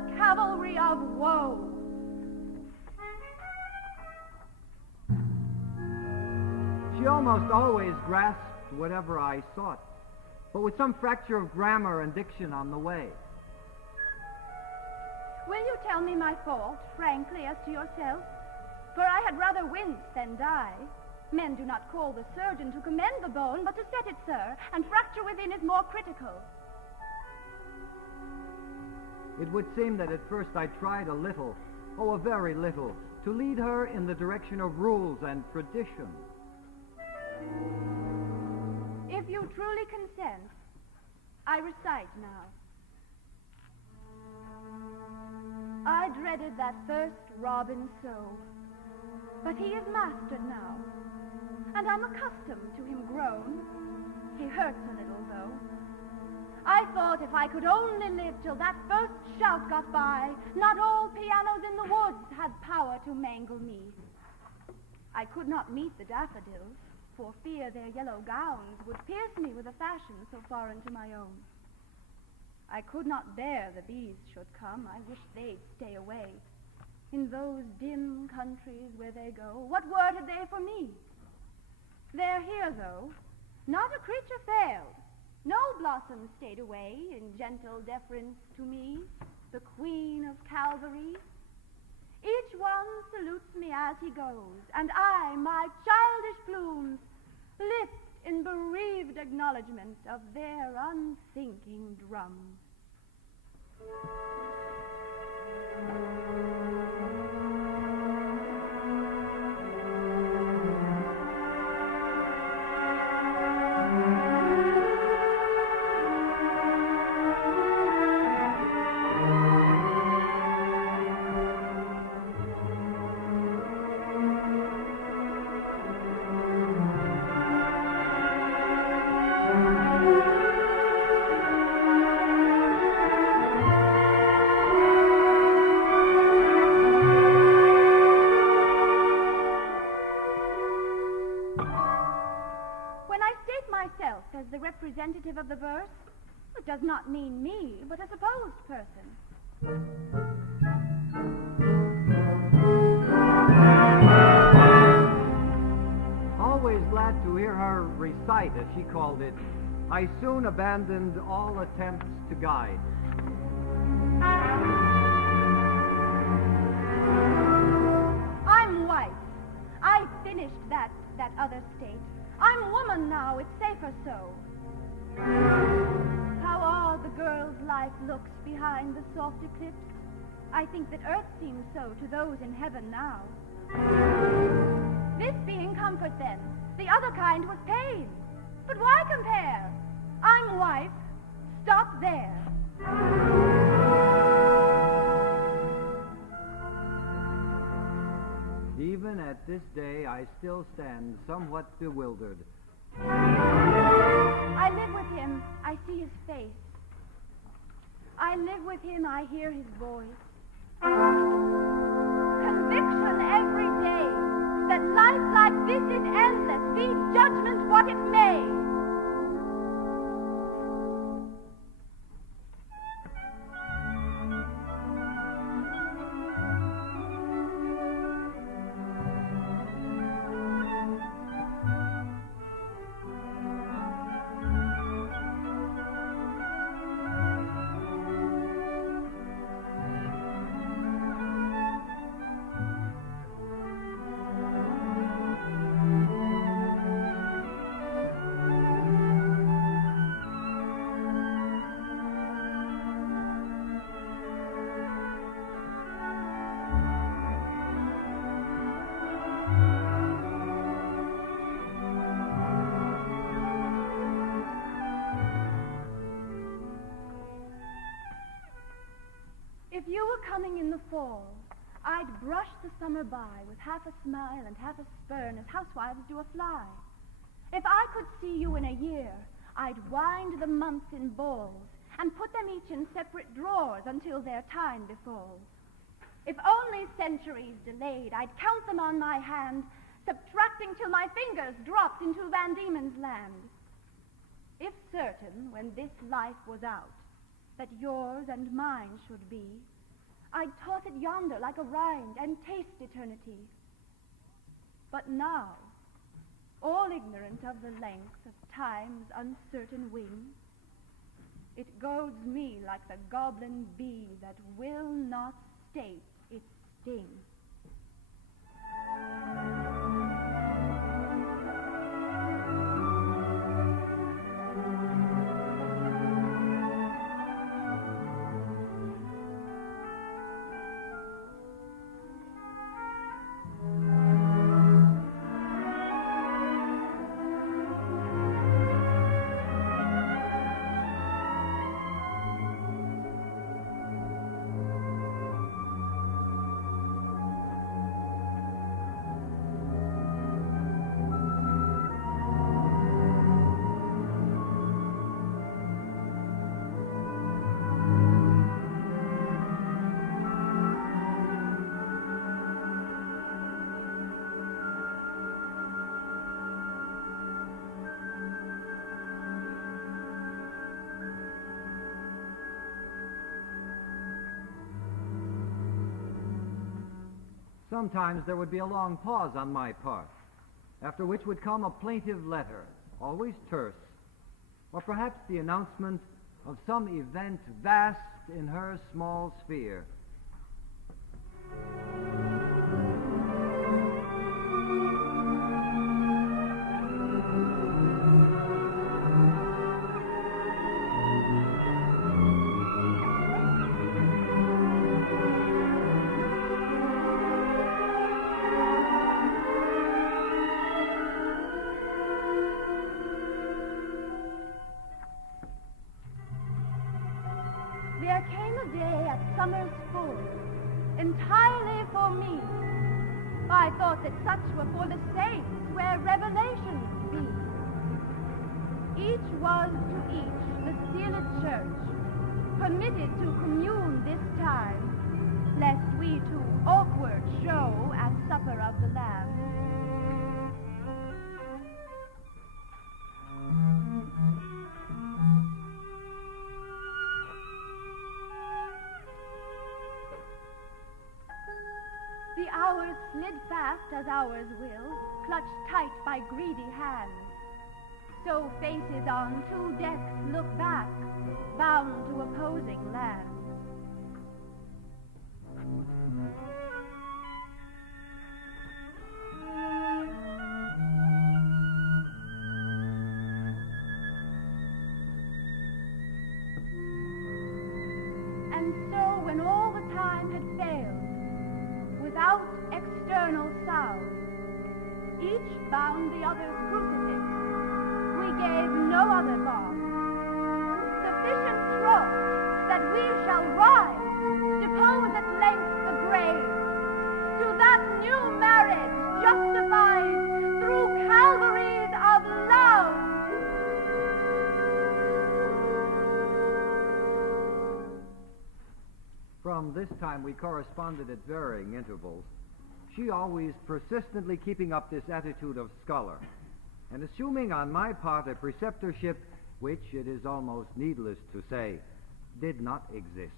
the cavalry of woe. She almost always grasped whatever I sought, but with some fracture of grammar and diction on the way. Will you tell me my fault, frankly, as to yourself? For I had rather wince than die. Men do not call the surgeon to commend the bone, but to set it, sir, and fracture within is more critical. It would seem that at first I tried a little, a very little, to lead her in the direction of rules and tradition. If you truly consent, I recite now. I dreaded that first robin so, but he is mastered now, and I'm accustomed to him grown. He hurts a little, though. I thought if I could only live till that first shout got by, not all pianos in the woods had power to mangle me. I could not meet the daffodils, for fear their yellow gowns would pierce me with a fashion so foreign to my own. I could not bear the bees should come. I wish they'd stay away. In those dim countries where they go, what word had they for me? They're here, though. Not a creature failed. No blossom stayed away in gentle deference to me, the Queen of Calvary. Each one salutes me as he goes, and I, my childish plumes, lift in bereaved acknowledgment of their unthinking drums. As the representative of the verse, it does not mean me, but a supposed person. Always glad to hear her recite, as she called it, I soon abandoned all attempts to guide. I'm white. I finished that other state. I'm woman now, it's safer so. How odd the girl's life looks behind the soft eclipse. I think that earth seems so to those in heaven now. This being comfort then, the other kind was pain. But why compare? I'm wife, stop there. Even at this day, I still stand somewhat bewildered. I live with him, I see his face. I live with him, I hear his voice. Conviction every day that life like this is endless, be judgment what it may. If you were coming in the fall, I'd brush the summer by with half a smile and half a spurn as housewives do a fly. If I could see you in a year, I'd wind the months in balls and put them each in separate drawers until their time befalls. If only centuries delayed, I'd count them on my hand, subtracting till my fingers dropped into Van Diemen's land. If certain, when this life was out, that yours and mine should be, I'd toss it yonder like a rind and taste eternity. But now, all ignorant of the length of time's uncertain wing, it goads me like the goblin bee that will not state its sting. Sometimes there would be a long pause on my part, after which would come a plaintive letter, always terse, or perhaps the announcement of some event vast in her small sphere. There came a day at summer's full, entirely for me. I thought that such were for the saints, where revelations be. Each was to each the sealed church, permitted to commune this time, lest we too awkward show at supper of the Lamb. The hours slid fast as hours will, clutched tight by greedy hands. So faces on two decks look back, bound to opposing lands. And so when all the time had failed, without external sound, each bound the other's crucifix. We gave no other bond. Sufficient troth that we shall rise, depose at length the grave, to that new marriage justified through Calvaries of love. From this time we corresponded at varying intervals, she always persistently keeping up this attitude of scholar, and assuming on my part a preceptorship which, it is almost needless to say, did not exist.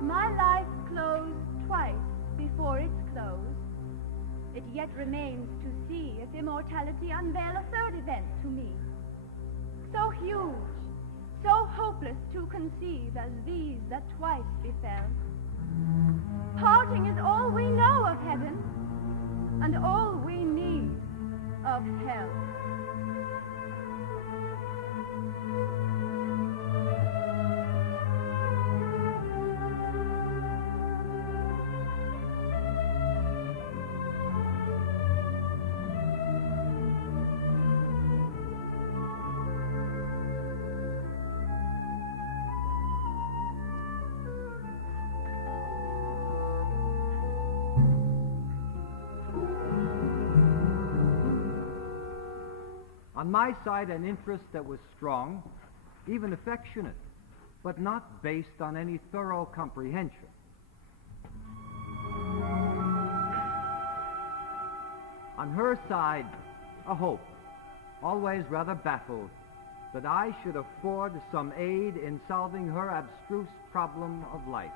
My life closed twice before its close. It yet remains to see if immortality unveil a third event to me. So huge, so hopeless to conceive as these that twice befell. Parting is all we know of heaven, and all we need of hell. On my side, an interest that was strong, even affectionate, but not based on any thorough comprehension. On her side, a hope, always rather baffled, that I should afford some aid in solving her abstruse problem of life.